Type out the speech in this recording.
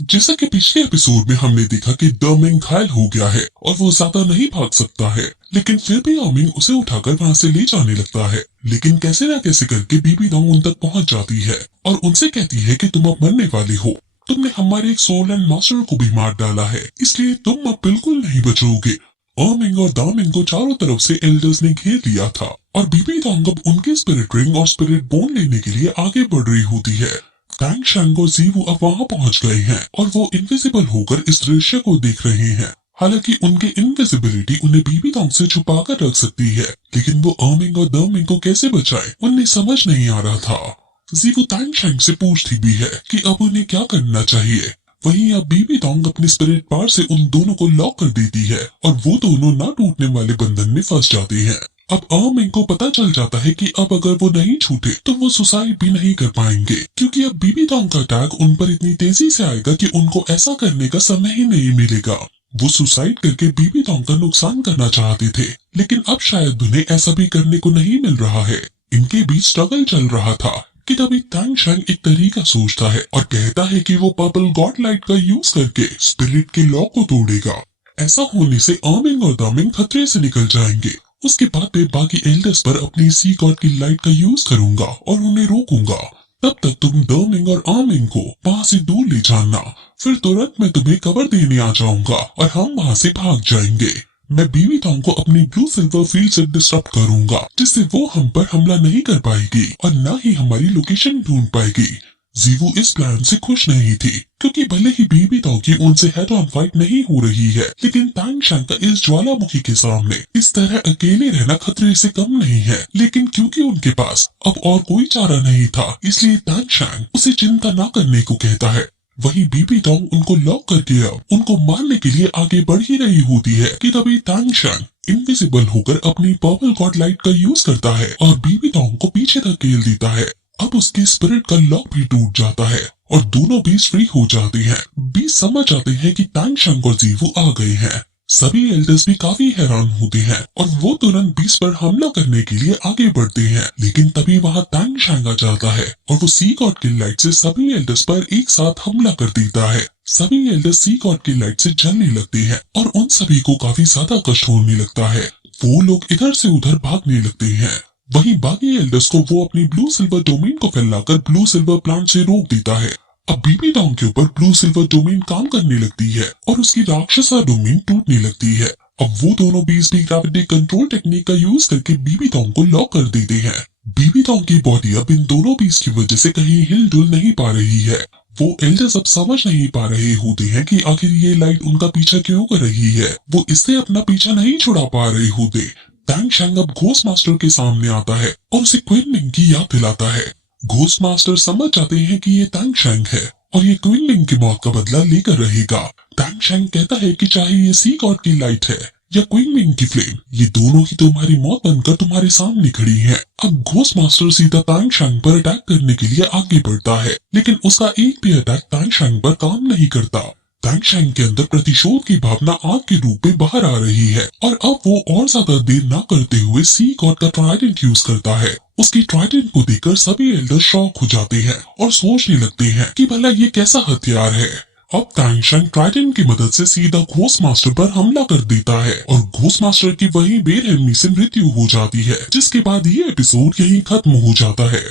जैसा कि पिछले एपिसोड में हमने देखा कि डर्मिंग घायल हो गया है और वो ज्यादा नहीं भाग सकता है, लेकिन फिर भी आमिंग उसे उठाकर वहां से ले जाने लगता है। लेकिन कैसे न कैसे करके बीबी डोंग उन तक पहुंच जाती है और उनसे कहती है कि तुम अब मरने वाले हो। तुमने हमारे एक सोल एंड मास्टर को भी मार डाला है, इसलिए तुम अब बिल्कुल नहीं बचोगे। आमिंग और दामिंग को चारों तरफ से एल्डर्स ने घेर लिया था और बीबी डोंग अब उनके स्पिरिट रिंग और स्पिरिट बोन लेने के लिए आगे बढ़ रही होती है। टैंग शैंग और जीवू अब वहां पहुंच गए हैं और वो इनविजिबल होकर इस दृश्य को देख रहे हैं। हालांकि उनकी इनविजिबिलिटी उन्हें बीबी डोंग से छुपा कर रख सकती है, लेकिन वो आमिंग और दामिंग को कैसे बचाए उन्हें समझ नहीं आ रहा था। जीवू टैंग शैंग से पूछती भी है कि अब उन्हें क्या करना चाहिए। वहीं अब बीबी डोंग अपनी स्पिरिट पावर से उन दोनों को लॉक कर देती है और वो दोनों ना टूटने वाले बंधन में फंस जाते हैं। अब आमिंग को पता चल जाता है कि अब अगर वो नहीं छूटे तो वो सुसाइड भी नहीं कर पाएंगे, क्योंकि अब बीबी डोंग का अटैक उन पर इतनी तेजी से आएगा कि उनको ऐसा करने का समय ही नहीं मिलेगा। वो सुसाइड करके बीबी डोंग का नुकसान करना चाहते थे, लेकिन अब शायद उन्हें ऐसा भी करने को नहीं मिल रहा है। इनके बीच स्ट्रगल चल रहा था कि तभी टैंग शैंग एक तरीका सोचता है और कहता है कि वो पर्पल गॉड लाइट का यूज करके स्पिरिट के लॉ को तोड़ेगा। ऐसा होने से आमिंग और दामिंग खतरे से निकल जाएंगे। उसके बाद मैं बाकी एल्डर्स पर अपनी सी गॉड की लाइट का यूज करूंगा और उन्हें रोकूंगा। तब तक तुम दामिंग और आमिंग को वहां से दूर ले जाना, फिर तुरंत मैं तुम्हें कवर देने आ जाऊंगा और हम वहां से भाग जाएंगे। मैं बीबी डोंग को अपनी ब्लू सिल्वर फील्ड से डिस्टर्ब करूंगा, जिससे वो हम पर हमला नहीं कर पाएगी और न ही हमारी लोकेशन ढूंढ पाएगी। जीवू इस प्लान से खुश नहीं थी, क्योंकि भले ही बीबी डोंग की उनसे हेड ऑन फाइट नहीं हो रही है, लेकिन टैंग शैंग का इस ज्वालामुखी के सामने इस तरह अकेले रहना खतरे से कम नहीं है। लेकिन क्योंकि उनके पास अब और कोई चारा नहीं था, इसलिए टैंग शैंग उसे चिंता न करने को कहता है। वहीं बीबी डोंग उनको लॉक करके अब उनको मारने के लिए आगे बढ़ ही रही होती है कि तभी टैंग शैंग इनविजिबल होकर अपनी पर्पल गॉड लाइट का यूज करता है और बीबी डोंग को पीछे धकेल देता है। अब उसके स्पिरिट का लॉक भी टूट जाता है और दोनों बीस्ट फ्री हो जाते हैं। बीस्ट समझ जाते हैं कि टैंग शैंग और जीवू आ गए हैं। सभी एल्डर्स भी काफी हैरान होते हैं और वो तुरंत बीस्ट पर हमला करने के लिए आगे बढ़ते हैं, लेकिन तभी वहां टैंग शैंग आ जाता है और वो सी गॉड की लाइट से सभी एल्डर्स पर एक साथ हमला कर देता है। सभी एल्डर्स सी गॉड की लाइट से जलने लगते हैं और उन सभी को काफी ज्यादा कष्ट होने लगता है। वो लोग इधर से उधर भागने लगते हैं। वहीं बाकी एल्डर्स को वो अपनी ब्लू सिल्वर डोमेन को फैलाकर ब्लू सिल्वर प्लांट से रोक देता है। अब बीबी डोंग के ऊपर ब्लू सिल्वर डोमेन काम करने लगती है और उसकी राक्षसा डोमेन टूटने लगती है। अब वो दोनों बीस भी ग्रेविटी कंट्रोल टेक्निक का यूज करके बीबी डोंग को लॉक कर देते हैं। बीबी डोंग की बॉडी अब इन दोनों बीस की वजह से कहीं हिल डुल नहीं पा रही है। वो एल्डर्स अब समझ नहीं पा रहे होते हैं कि आखिर ये लाइट उनका पीछा क्यों कर रही है। वो इससे अपना पीछा नहीं छुड़ा पा रहे होते। टैंग शैंग अब घोस्ट मास्टर के सामने आता है और उसे क्वीन मिंग की याद दिलाता है। घोस्ट मास्टर समझ जाते हैं कि ये टैंग शैंग है और ये क्वीन मिंग की मौत का बदला लेकर रहेगा। टैंग शैंग कहता है कि चाहे ये सी गॉड की लाइट है या क्वीन मिंग की फ्लेम, ये दोनों ही तुम्हारी मौत बनकर तुम्हारे सामने खड़ी हैं। अब घोस्ट मास्टर सीधा टैंग शैंग पर अटैक करने के लिए आगे बढ़ता है, लेकिन उसका एक भी अटैक टैंग शैंग पर काम नहीं करता। टैंग शैंग के अंदर प्रतिशोध की भावना आग के रूप में बाहर आ रही है और अब वो और ज्यादा देर न करते हुए सी गॉड का ट्राइडेंट यूज करता है। उसकी ट्राइडेंट को देखकर सभी एल्डर शॉक हो जाते हैं और सोचने लगते हैं कि भला ये कैसा हथियार है। अब टैंग शैंग ट्राइडेंट की मदद से सीधा घोस्ट मास्टर पर हमला कर देता है और घोस्ट मास्टर की वहीं बेरहमी से मृत्यु हो जाती है, जिसके बाद ये एपिसोड यहीं खत्म हो जाता है।